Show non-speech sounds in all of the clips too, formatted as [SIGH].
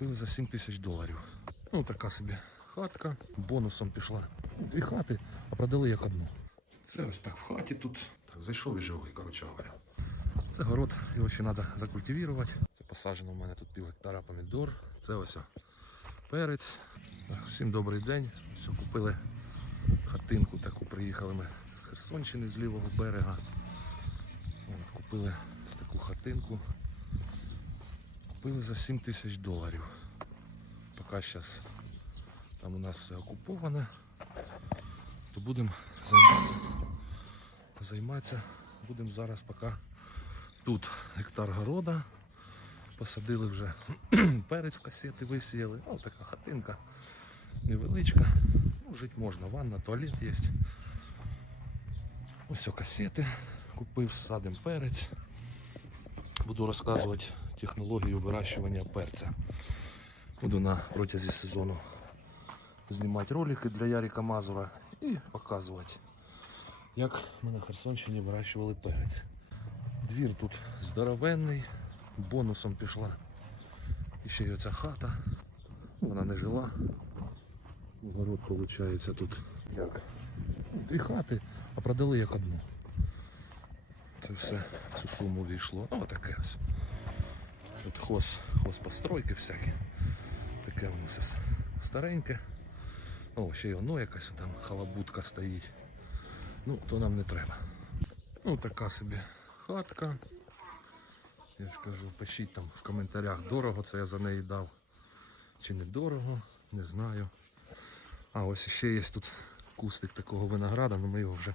Купили за 7 тисяч доларів. Ну, така собі хатка. Бонусом пішла. Дві хати, а продали як одну. Це ось так в хаті тут. Так, зайшов і живий, коротше говоря. Це город, його ще треба закультивувати. Це посаджено в мене тут пів гектара помідор. Це ось перець. Всім добрий день. Все, купили хатинку таку. Приїхали ми з Херсонщини з лівого берега. Купили ось таку хатинку. Купили за 7 тисяч доларів. Поки зараз там у нас все окуповане, то будемо займатися. Займатися будемо зараз поки тут гектар города. Посадили вже [CLEARS THROAT] перець в касети висіяли. Ось така хатинка невеличка. Ну, жити можна, ванна, туалет є. Ось о касети. Купив, садим перець. Буду розказувати технологію вирощування перця. Буду на протязі сезону знімати ролики для Яріка Мазура і показувати, як ми на Херсонщині вирощували перець. Двір тут здоровенний, бонусом пішла. І ще й оця хата. Вона не жила. Город виходить тут як. Дві хати, а продали як одну. Це все цю суму війшло. Ну, таке ось. Тут хоз, постройки всякі. Таке воно все стареньке. О, ще й воно якась там халабутка стоїть. Ну, то нам не треба. Ну, така собі хатка. Я ж кажу, пишіть там в коментарях, дорого це я за неї дав. Чи не дорого, не знаю. А ось ще є тут кустик такого винограда, але ми його вже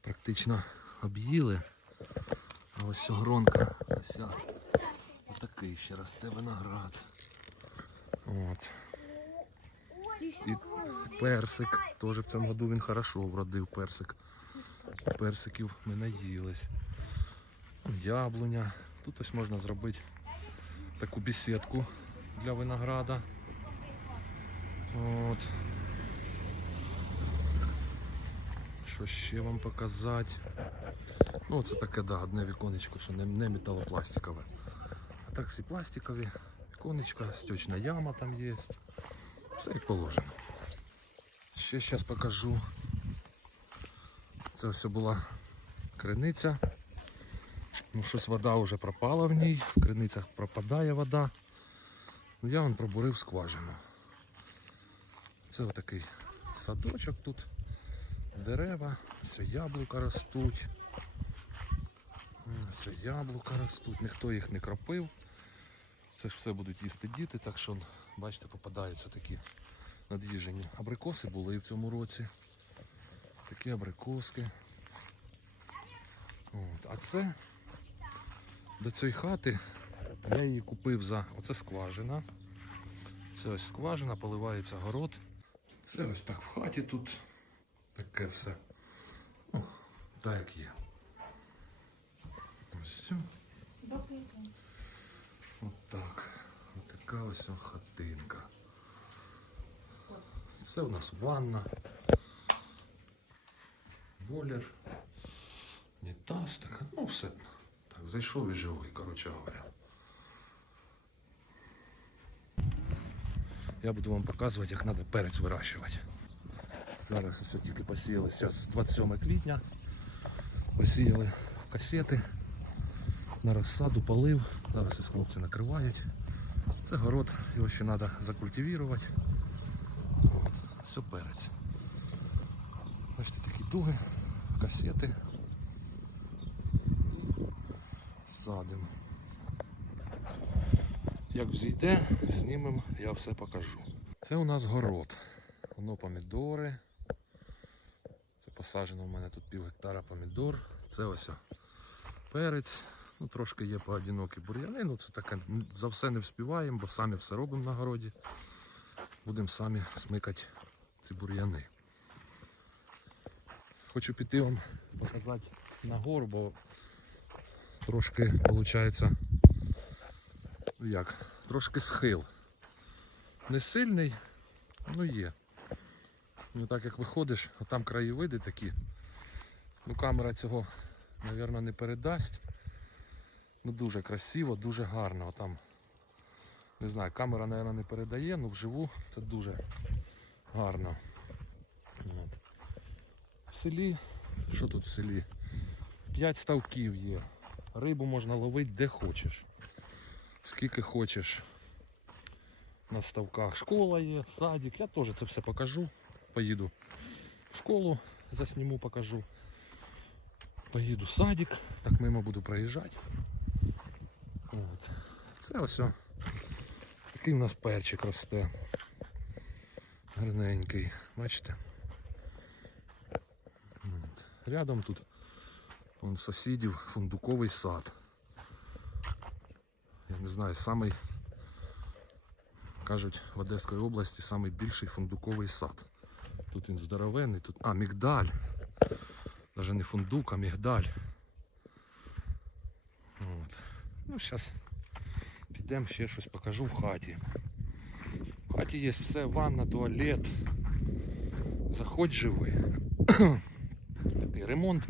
практично об'їли. А ось ця гронка, ось ця. Отакий ще росте виноград. От. І персик. Теж в цьому году він хорошо вродив персик. Персиків ми наїлись. Яблуня. Тут ось можна зробити таку бесідку для винограда. От. Що ще вам показати? Ну, це таке, да, одне віконечко, що не, не металопластикове. А так всі пластикові. Віконечка, стічна яма там є. Все як положено. Ще зараз покажу. Це все була криниця. Ну, щось вода вже пропала в ній, в криницях пропадає вода. Ну, я вон пробурив скважину. Це отакий садочок тут, дерева, це яблука ростуть. Це яблука ростуть, ніхто їх не кропив. Це ж все будуть їсти діти, так що, бачите, попадаються такі над'їжені. Абрикоси були і в цьому році. Такі абрикоски. От. А це до цієї хати я її купив за оце скважина. Це ось скважина, поливається город. Це ось так в хаті тут таке все. Ну, так як є. Ось все. От. Ось така ось хатинка. Це у нас ванна. Бойлер. Унітаз, так, ну все. Так, зайшов і живий, коротше говоря. Я буду вам показувати, як треба перець вирощувати. Зараз все тільки посіяли. Зараз 27 квітня. Посіяли касети. На розсаду полив. Зараз із хлопці накривають. Це город, його ще треба закультивувати. От, Все перець. Бачите, такі дуги, касети. Садимо. Як взійде, знімемо, я все покажу. Це у нас город. Воно помідори. Це посаджено в мене тут пів гектара помідор. Це ось перець. Ну, трошки є поодинокі бур'яни, ну це таке за все не вспіваємо, бо самі все робимо на городі. Будемо самі смикати ці бур'яни. Хочу піти вам показати нагору, бо трошки виходить, ну як, трошки схил. Не сильний, ну є. Ну так як виходиш, а там краєвиди такі. Ну камера цього, мабуть, не передасть. Ну дуже красиво, дуже гарно. Там Не знаю, камера, мабуть, не передає, але вживу це дуже гарно. От. В селі, що тут в селі? П'ять ставків є. Рибу можна ловити де хочеш. Скільки хочеш. На ставках школа є, садик. Я теж це все покажу. Поїду в школу, засніму, покажу. Поїду в садик, так мимо буду проїжджати. От. Це ось. Такий у нас перчик росте. Гарненький. Бачите? От. Рядом тут вон, в сусідів фундуковий сад. Я не знаю, самий, кажуть, в Одеській області самий більший фундуковий сад. Тут він здоровенний, тут. А, мігдаль. Даже не фундук, а мігдаль. От. Ну, зараз підемо ще щось покажу в хаті. В хаті є все, ванна, туалет. Заходь живи. [CLEARS THROAT] такий ремонт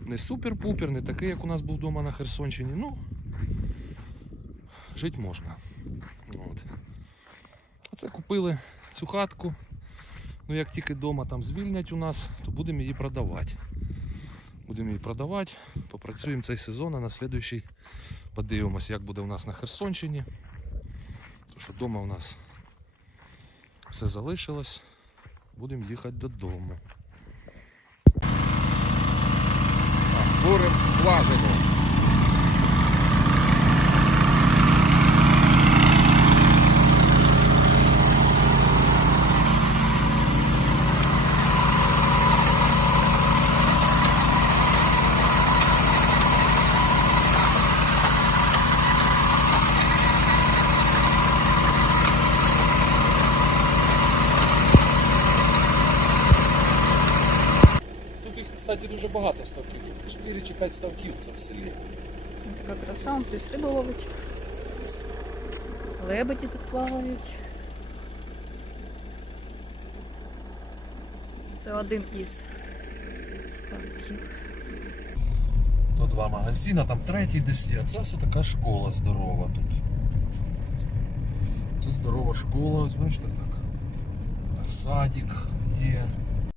не супер-пупер, не такий, як у нас був вдома на Херсонщині. Ну, жити можна. От. Оце купили цю хатку. Ну, як тільки вдома там звільнять у нас, то будемо її продавати. Будемо її продавати, попрацюємо цей сезон, а на слідуючий подивимося, як буде у нас на Херсонщині. Тому що вдома у нас все залишилось. Будемо їхати додому. Бурим скважину. Кстати, дуже багато ставків. Тут 4 чи 5 ставків в цьому селі. Така краса, он хтось рибу ловить. Лебеді тут плавають. Це один із ставків. То два магазини, там третій десь є. Це все така школа здорова тут. Це здорова школа, ось бачите так. Садик є.